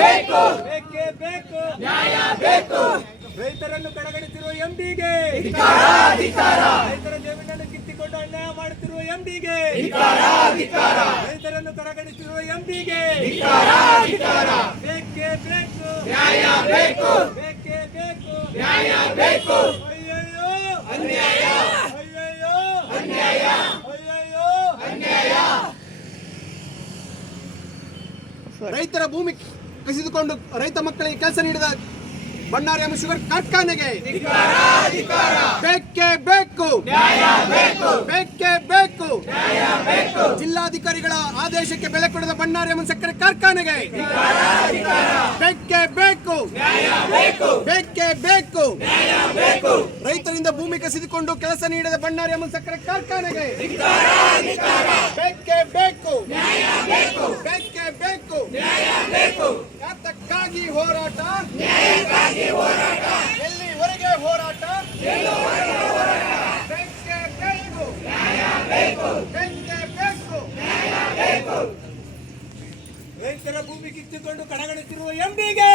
ಬೇಕು. ಬೇಕೇ ಬೇಕು. ನ್ಯಾಯ ಬೇಕು. ರೈತರನ್ನು ಕಡೆಗಣಿಸಿರುವ ಎಂಡಿಗೆ. ಧಿಕಾರ ಧಿಕಾರ ರೈತರ ಜಮೀನನ್ನು ಕಿತ್ತಿಕೊಂಡು ಅನ್ಯಾಯ ಮಾಡುತ್ತಿರುವ ಎಂಡಿಗೆ. ಧಿಕಾರ ಧಿಕಾರ ರೈತರನ್ನು ಕಡೆಗಣಿಸಿರುವ ಎಂಡಿಗೆ. ಧಿಕಾರ ಧಿಕಾರ ಬೇಕೇ ಬೇಕು. ನ್ಯಾಯ ಬೇಕು. ಬೇಕೇ ಬೇಕು. ನ್ಯಾಯ ಬೇಕು. ಅಯ್ಯಯ್ಯೋ. ಅನ್ಯಾಯ. ಅಯ್ಯಯ್ಯೋ. ಅನ್ಯಾಯ. ಅಯ್ಯಯ್ಯೋ. ಅನ್ಯಾಯ. ರೈತರ ಭೂಮಿ ಕಸಿದುಕೊಂಡು ರೈತ ಮಕ್ಕಳಿಗೆ ಕೆಲಸ ನೀಡಿದ ಬಣ್ಣಾರಿ ಎಂಬ ಶುಗರ್ ಕಾರ್ಖಾನೆಗೆ ಬೇಕೇ ಬೇಕು. ಬೇಕು ಬೇಕೇ. ಜಿಲ್ಲಾಧಿಕಾರಿಗಳ ಆದೇಶಕ್ಕೆ ಬೆಲೆ ಕೊಡದ ಬಣ್ಣಾರಿ ಎಂಬ ಸಕ್ಕರೆ ಕಾರ್ಖಾನೆಗೆ ಬೇಕೇ ಬೇಕು. ಬೇಕು ಬೇಕೇ. ರೈತರಿಂದ ಭೂಮಿ ಕಸಿದುಕೊಂಡು ಕೆಲಸ ನೀಡಿದ ಬಣ್ಣಾರಿ ಎಂಬ ಸಕ್ಕರೆ ಕಾರ್ಖಾನೆಗೆ ಬೇಕೇ ಬೇಕು ಬೇಕೇ ಬೇಕು ನ್ಯಾಯ ಬೇಕು ಯಾತಕ್ಕಾಗಿ ಹೋರಾಟ? ನ್ಯಾಯಕ್ಕಾಗಿ ಹೋರಾಟ. ಎಲ್ಲಿವರೆಗೆ ಹೋರಾಟ? ರೈತರ ಭೂಮಿ ಕಿತ್ತುಕೊಂಡು ಕಡೆಗಣಿಸಿರುವ ಎಂಡಿಗೆ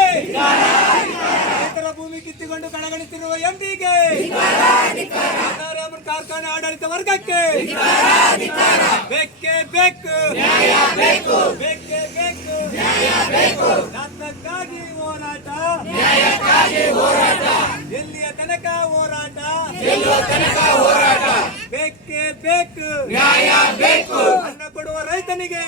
ರೈತರ ಭೂಮಿ ಕಿತ್ತುಕೊಂಡು ಕಡೆಗಣಿಸಿರುವ ಎಂಡಿಗೆ ಕಾರ್ಖಾನೆ ಆಡಳಿತ ವರ್ಗಕ್ಕೆ. ಬೇಕೇ ಬೇಕು. ನ್ಯಾಯ ಬೇಕು. ಬೇಕೇ ಬೇಕು ನ್ಯಾಯ ಬೇಕು ಯಾತಕ್ಕಾಗಿ ಹೋರಾಟ ನ್ಯಾಯಕ್ಕಾಗಿ ಹೋರಾಟ ಎಲ್ಲಿಯ ತನಕ ಹೋರಾಟ? ಗೆಲ್ಲುವ ತನಕ ಹೋರಾಟ? ಬೇಕೇ ಬೇಕು. ನ್ಯಾಯ ಬೇಕು. ಅನ್ನ ಕೊಡುವ ರೈತನಿಗೆ.